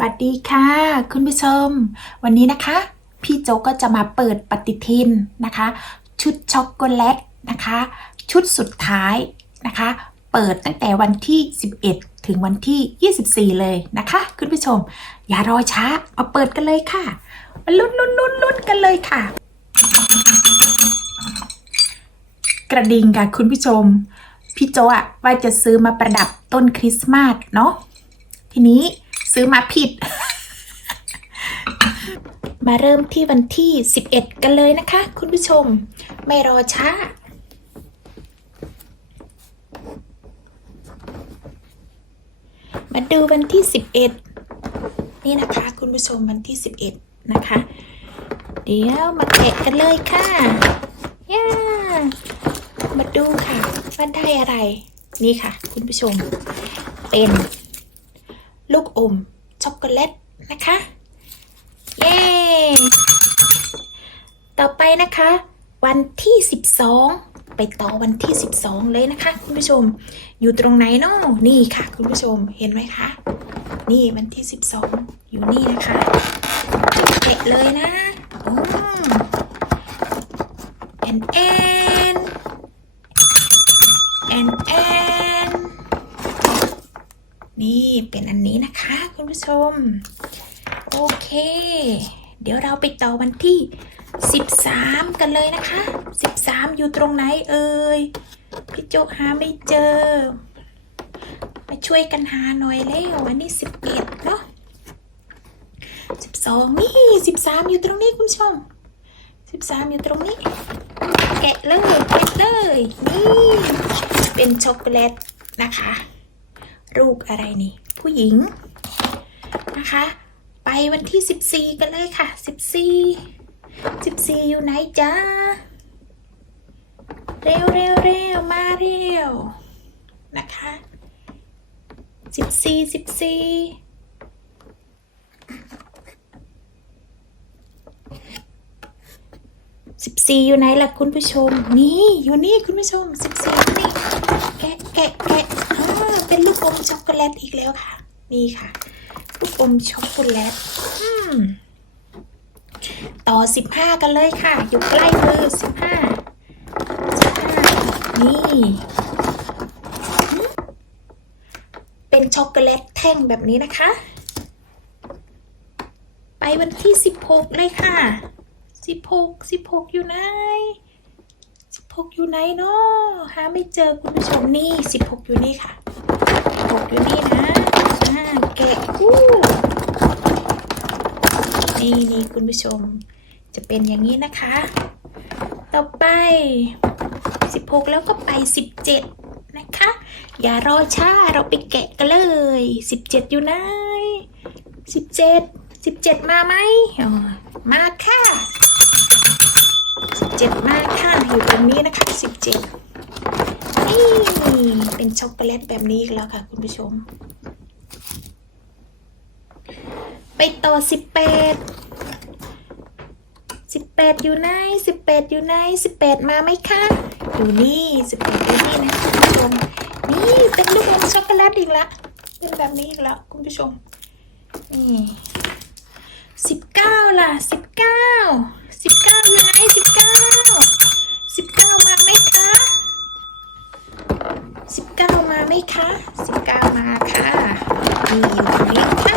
วัสดีค่ะ คุณผู้ชม วันนี้นะคะ พี่โจก็จะมาเปิดปฏิทินนะคะ ชุดช็อกโกแลตนะคะ ชุดสุดท้ายนะคะ เปิดตั้งแต่วันที่ 11 ถึงวันที่ 24 เลยนะคะ คุณผู้ชม อย่ารอช้ามาเปิดกันเลยค่ะมาลุ้นลุ้นลุ้นลุ้นกันเลยค่ะ กระดิ่งค่ะคุณผู้ชม พี่โจอะว่าจะซื้อมาประดับต้นคริสต์มาสเนาะทีนี้ ซื้อมาผิด มาเริ่มที่วันที่ 11 กันเลยนะคะ คุณผู้ชม ไม่รอช้า มาดูวันที่ 11 นี่นะคะ คุณผู้ชมวันที่ 11 นะคะ เดี๋ยวมาแกะกันเลยค่ะย่ามาดูค่ะว่าได้อะไร นี่ค่ะ คุณผู้ชม เป็น ลูกอม ช็อกโกแลตนะคะ เย้ ต่อไปนะคะ วันที่ 12 ไปต่อวันที่ 12 เลยนะคะ คุณผู้ชม อยู่ตรงไหนเนาะนี่ค่ะ คุณผู้ชมเห็นไหมคะ นี่วันที่ 12 อยู่นี่นะคะแกะเลยนะอืมแอนแอนแอนแอน นี่เป็นอันนี้นะคะ คุณผู้ชม โอเค เดี๋ยวเราไปต่อวันที่ 13 กันเลยนะคะ 13 อยู่ตรงไหนเอ่ยพี่โจหาไม่เจอ มาช่วยกันหาหน่อยแล้ววันนี้11เนาะ12 นี่ 13 อยู่ตรงนี้คุณผู้ชม 13 อยู่ตรงนี้ แกะเลยแกะเลย นี่ เป็นช็อกโกแลตนะคะ รูปอะไรนี่ ผู้หญิงนะคะ ไปวันที่ 14 กันเลยค่ะ 14 14 อยู่ไหนจ้าเร็วเร็วเร็วมาเร็วนะคะ14 14 14อยู่ไหนล่ะคุณผู้ชม นี่อยู่นี่คุณผู้ชม14นี่แกะแกะแกะ เป็นลูกอมช็อกโกแลตอีกแล้วค่ะ นี่ค่ะ ลูกอมช็อกโกแลตต่อสิบห้ากันเลยค่ะ อยู่ใกล้มือสิบห้าสิบห้านี่ เป็นช็อกโกแลตแท่งแบบนี้นะคะ ไปวันที่สิบหกเลยค่ะสิบหกสิบหกอยู่ไหนสิบหกอยู่ไหนเนาะหาไม่เจอคุณผู้ชมนี่สิบหกอยู่นี่ค่ะ บหกอยู่นี่นะอ่าแกะนี่นี่คุณผู้ชม จะเป็นอย่างนี้นะคะ ต่อไปสิบหกแล้วก็ไปสิบเจ็ดนะคะ อย่ารอช้าเราไปแกะกันเลยสิบเจ็ดอยู่ไหนสิบเจ็ดสิบเจ็ดมาไหมอ๋อมาค่ะสิบเจ็ดมาค่ะ อยู่ตรงนี้นะคะสิบเจ็ด เป็นช็อกโกแลตแบบนี้อีกแล้วค่ะ คุณผู้ชม ไปต่อสิบแปดสิบแปดอยู่ไหนสิบแปดอยู่ไหนสิบแปดมาไหมคะ อยู่นี่สิบแปดอยู่นี่นะคุณผู้ชม นี่เป็นลูกอมช็อกโกแลตอีกแล้วเป็นแบบนี้อีกแล้วคุณผู้ชม นี่สิบเก้าล่ะสิบเก้าอยู่ไหนสิบเก้าสิบเก้ามาไหมคะสิบเก้ามา ไหมคะสิบเก้ามาค่ะนี่อยู่นี้ค่ะ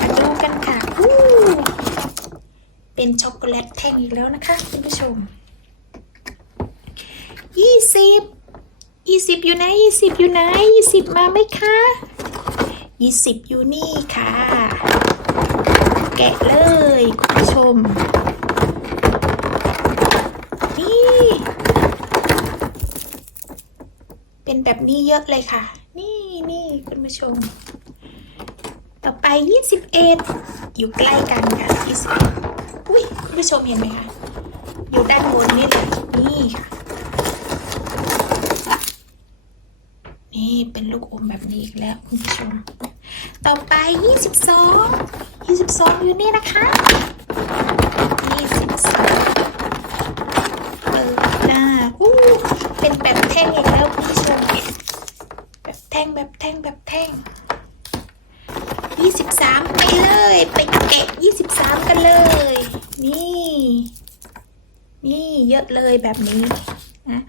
มาดูกันค่ะอู้เป็นช็อกโกแลตแท่งอีกแล้วนะคะคุณผู้ชมยี่สิบยี่สิบอยู่ไหนยี่สิบอยู่ไหนยี่สิบมาไหมคะยี่สิบอยู่นี่ค่ะ แกะเลยคุณผู้ชม นี่ เป็นแบบนี้เยอะเลยค่ะ นี่นี่คุณผู้ชม ต่อไป 21 อยู่ใกล้กันค่ะ21อุ้ยคุณผู้ชมเห็นไหมคะอยู่ด้านบนนี่เลยนี่ค่ะนี่เป็นลูกอมแบบนี้อีกแล้วคุณผู้ชม ต่อไป 22 22 อยู่นี่นะคะ22เปิดหน้าอู้เป็นแบบแท่งอีกแล้วคุณผู้ช ท่งแบบแท่งแบบแท่ง 23 ไปเลย ไปแกะ23 กันเลย นี่ นี่เยอะเลยแบบนี้นะ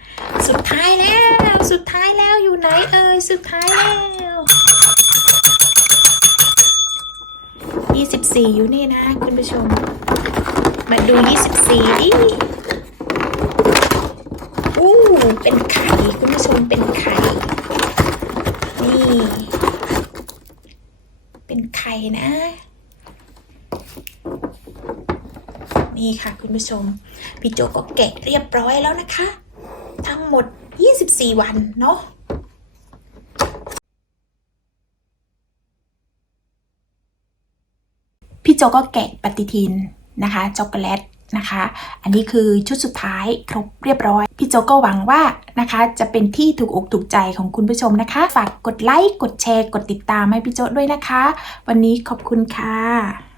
สุดท้ายแล้ว สุดท้ายแล้วอยู่ไหนเอ่ยสุดท้ายแล้ว24 อยู่นี่นะคุณผู้ชม มาดู 24ดิอู้เป็นไข่ คุณผู้ชมเป็นไข่ นี่ เป็นไข่นะ นี่ค่ะคุณผู้ชม พี่โจก็แกะเรียบร้อยแล้วนะคะ ทั้งหมด 24 วันเนาะพี่โจก็แกะปฏิทินนะคะ ช็อกโกแลต นะคะ อันนี้คือชุดสุดท้ายครบเรียบร้อย พี่โจก็หวังว่านะคะ จะเป็นที่ถูกอกถูกใจของคุณผู้ชมนะคะ ฝากกดไลค์ กดแชร์ กดติดตามให้พี่โจด้วยนะคะ วันนี้ขอบคุณค่ะ